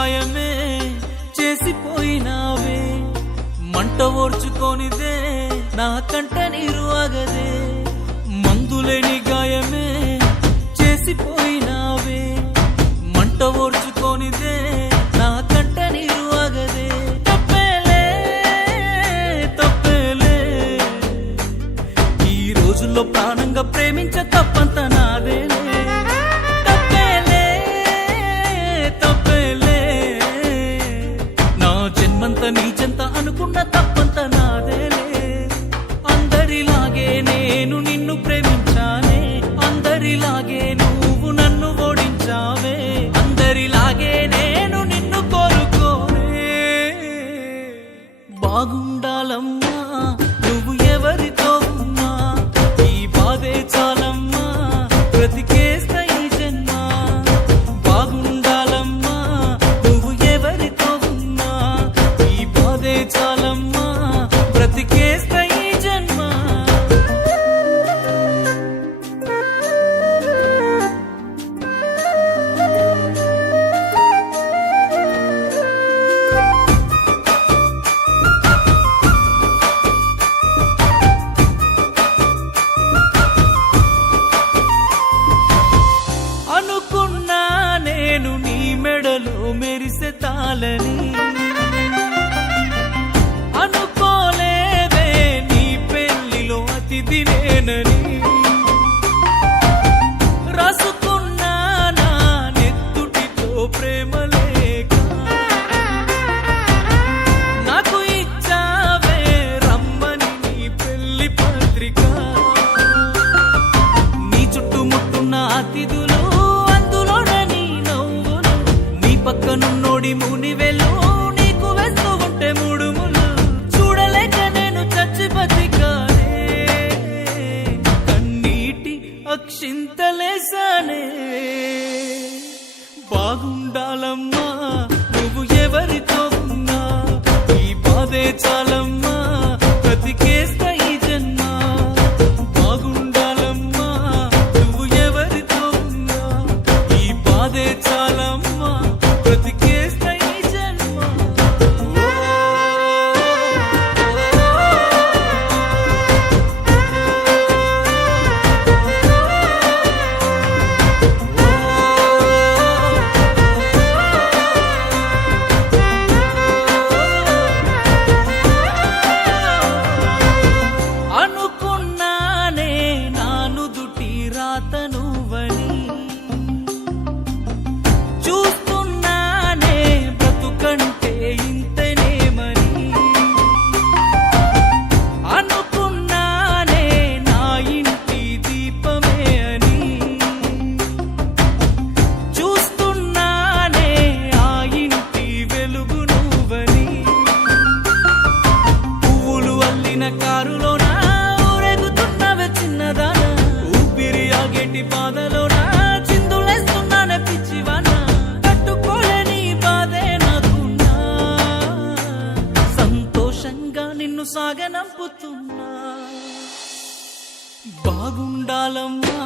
గాయమే చేసిపోయినావే, మంట ఓర్చుకోనిదే నా కంట నీరు ఆగదే. మందులేని గాయమే చేసిపోయినావే, మంట ఓర్చుకోనిదే నా కంట నీరు ఆగదే. తప్పేలే తప్పేలే, ఈ రోజుల్లో ప్రాణంగా ప్రేమించ తప్పంత నాదేలే. తప్పేలే తప్పేలే, నా జన్మంత నీ చెంత అనుకున్న తప్పంత నాదేలే. అందరిలాగే నేను నిన్ను ప్రేమించానే, అందరిలాగే నువ్వు నన్ను ఓడించావే, అందరిలాగే నేను నిన్ను కోరుకోనే. బాగుండాలమ్మా నువ్వు ఎవరితో ఉన్నా, ఈ బాధే చాలమ్మా బ్రతికేస్తా ఈ జన్మ. బాగుండాలమ్మా నువ్వు ఎవరితో ఉన్నా, ఈ బాధే చాలమ్మా బ్రతికేస్తా ఈ జన్మ. అనుకున్నా నేను నీ మెడలో మెరిసే తాళని, అనుకోలేదే నీ పెళ్లిలో అతిథి నేనని. రాసుకున్నా నా నెత్తుటితో ప్రేమ లేక, నాకు ఇచ్చావే రమ్మని నీ పెళ్లి పత్రిక. నీ చుట్టుముట్టున్న అతిథులు, అందులోనే నీ నవ్వులు, నీ పక్కనున్నోడి మునివెలు నీకు వేస్తూ ఉంటే ముడుములు. చూడలేక నేను చచ్చి బతికానే, కన్నీటి అక్షింతలేసానే. బాగుండాలమ్మా నువ్వు ఎవరితో ఉన్నా, ఈ బాధే చాలమ్మా బ్రతికేస్తా ఈ జన్మ. బాగుండాలమ్మా నువ్వు ఎవరితో ఉన్నా, ఈ బాధే చాలమ్మా బ్రతికేస్తా ఈ జన్మ. అనుకున్నానే నాను దుటి రాత నువ్వని, చూస్తున్నానే బ్రతుకంటే ఇంతనేమని. అనుకున్నానే నా ఇంటి దీపమే అని, చూస్తున్నానే ఆ ఇంటి వెలుగు నువ్వని. పువ్వులు అల్లిన కారులోన ఊరేగుతున్నవే చిన్నదాన, ఊపిరి ఆగేటి బాధలోన చిందులేస్తున్నానే పిచ్చివాన. తట్టుకోలేని బాధే నాకున్నా, సంతోషంగా నిన్ను సాగనంపుతున్నా. బాగుండాలమ్మా